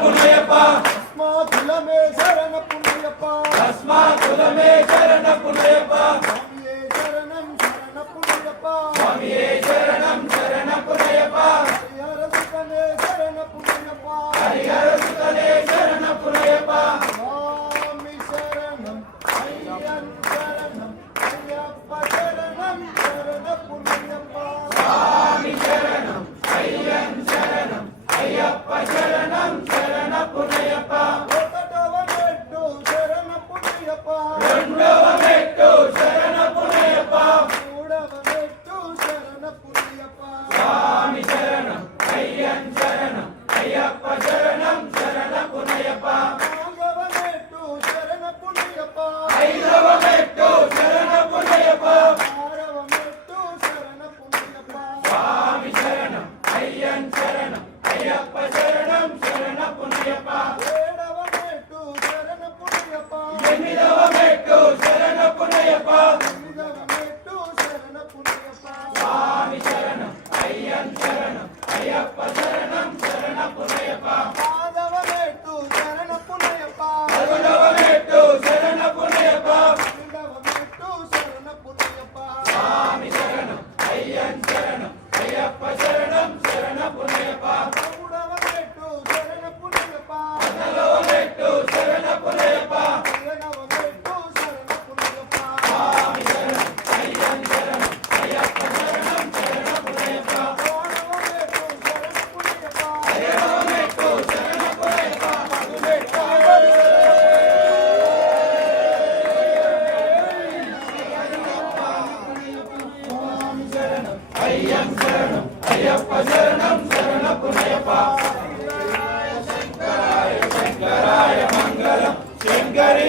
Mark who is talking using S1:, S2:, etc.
S1: పునయప్ప
S2: తస్మా కులమే శరణ పునయప్ప
S1: తస్మా కులమే శరణ
S2: స్వామి
S1: శరణం అయ్యం శరణం అయ్యప్ప శరణం శరణ ஐயம் சரணம் ஐயப்ப சரணம் மங்களம் சங்கரி